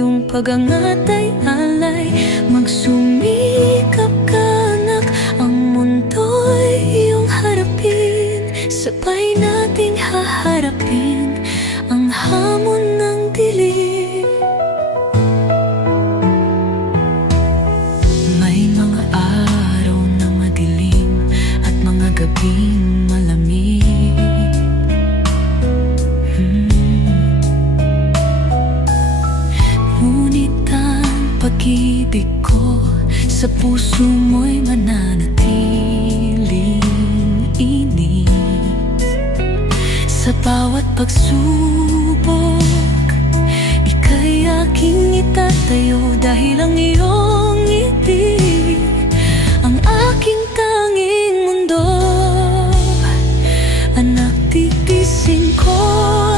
iyong pag-angat ay alay. Magsumikap ka anak, ang mundo'y iyong harapin. Sabay nating haharapin ang hamon ng dilim. May mga araw na madilim at mga gabing malamig. Ngunit ang pag-ibig ko sa puso mo'y mananatiling inis. Sa bawat pagsubok, ika'y aking itatayo, dahil ang iyong ngiti ang aking tanging mundo. Anak, titisin ko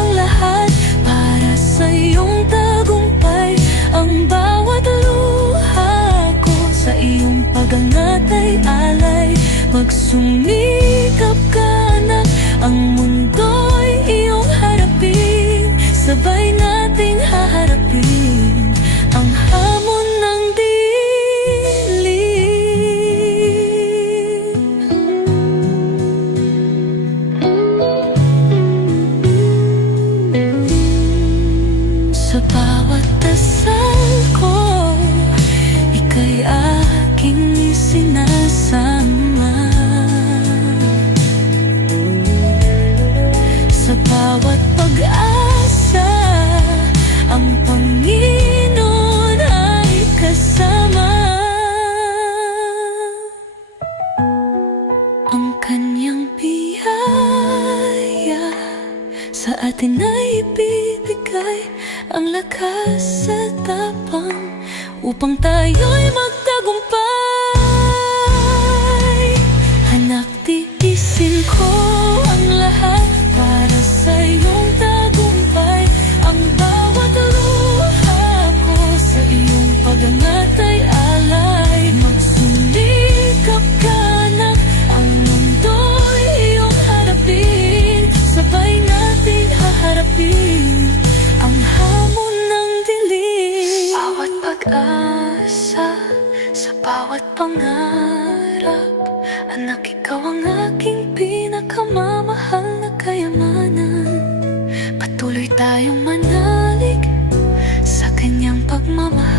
ang lahat para sa iyong tagumpay. Ang bawat luha ko sa iyong pag-angat ay alay. Magsumikap ka anak, ang mundo'y iyong harapin. Sabay nating haharapin ang hamon ng dilim. Sa bawat dasal ko, ika'y aking isinasama. Sa bawat pag-asa, ang Panginoon ay kasama. Ang kanyang biyaya sa atin ay ibibigay, ang lakas at tapang upang tayo'y magtagumpay. Anak, titisin ko ang lahat para sa iyong tagumpay. Ang bawat luha ko sa iyong pag-angat ay alay. Magsumikap ka anak, ang mundo'y iyong harapin. Sabay nating haharapin ang hamon ng dilim. Bawat pag-asa, sa bawat pangarap, anak, ikaw ang aking pinakamamahal na kayamanan. Patuloy tayong manalig sa kanyang pagmamahal.